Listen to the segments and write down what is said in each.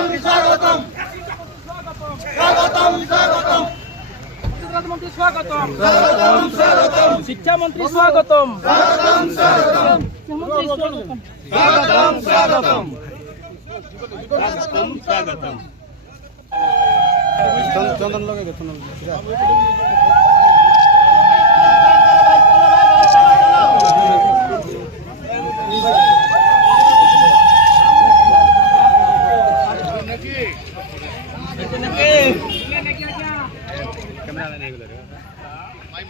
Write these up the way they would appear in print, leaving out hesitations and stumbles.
स्वागतम स्वागतम स्वागतम मंत्री स्वागतम स्वागतम स्वागतम शिक्षा मंत्री स्वागतम स्वागतम स्वागतम मंत्री स्वागतम स्वागतम स्वागतम स्वागतम स्वागतम चंदन लगे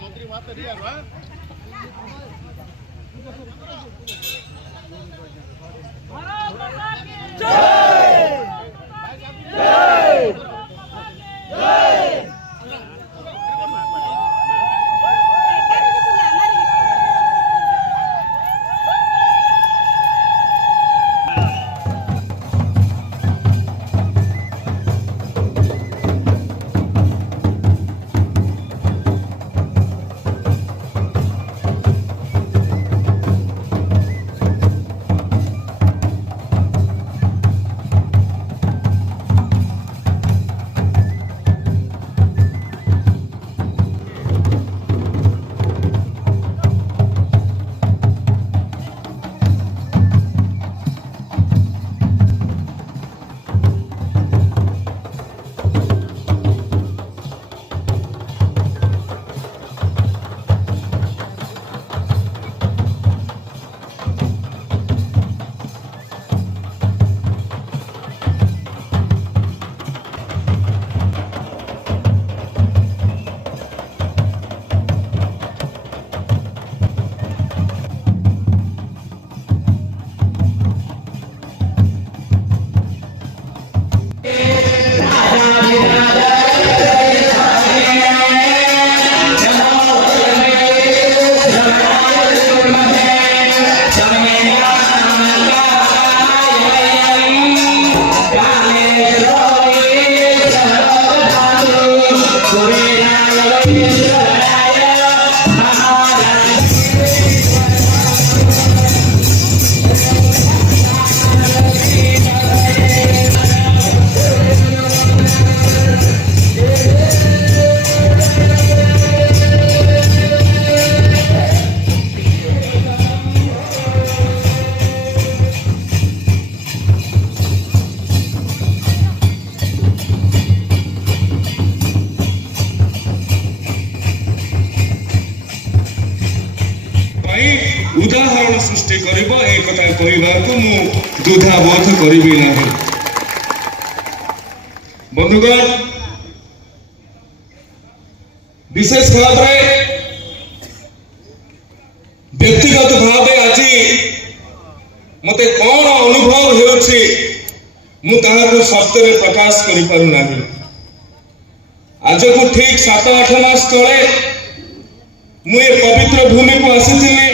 मंत्री वहां तो रिया हुआ उदाहरण सृष्टि करिबो ए कथा कहबाकू मु दुधाबोध करिबि नाही। बंधुगण विशेष भाव व्यक्तिगत भाव आज मते कौन अनुभव होउछि मु ताहार शब्द रे प्रकाश करि पारु नाही। आज को ठीक 7-8 मास तले मु ए पवित्र भूमि को आसीथिली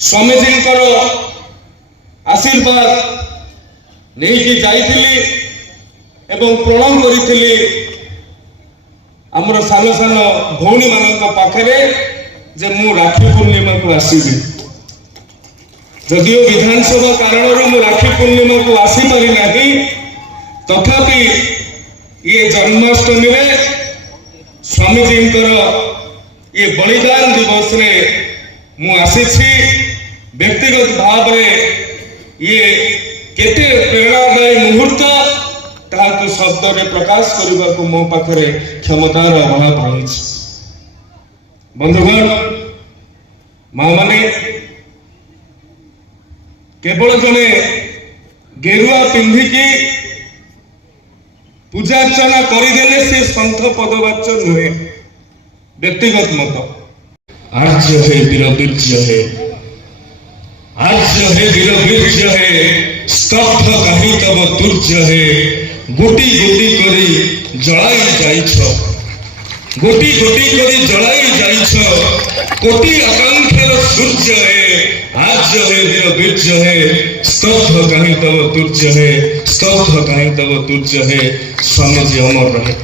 स्वामीजी आशीर्वाद नहीं कि जाइथिली एवं प्रणाम करिथिली हमर सान सान भौणी मानक पाखरे जे मु राखी पूर्णिमा को आसीबी। जदियो विधानसभा कारण मु राखी पूर्णिमा को आसी पारि नाही तथापि ये जन्माष्टमी रे स्वामीजी ये बलिदान दिवस रे मु आसीछि। व्यक्तिगत भाव में ये केते प्रेरणादायी मुहूर्त ताहाको शब्द रे प्रकाश करबा को मो पाखरे क्षमतार अभाव रहिछि। बंधुगण मां माने केवल जने गेरुआ पिंधिकी पूजा अर्चना करदेले से संत पदवाच्य नुहे। व्यक्तिगत मत आर्य है वीरवीर्य है, आर्य है वीरवीर्य है, स्तब्ध कहीं तब दुर्य है। गोटी गोटी करी जलाई जाइछ, गोटी गोटी करी जलाई जाइछ, कोटी आकांक्षार सूर्य है। आर्य है वीरवीर्य है, स्तब्ध कहीं तब दुर्य है, स्तब्ध कहीं तब दुर्य है। स्वामी जी अमर रहे।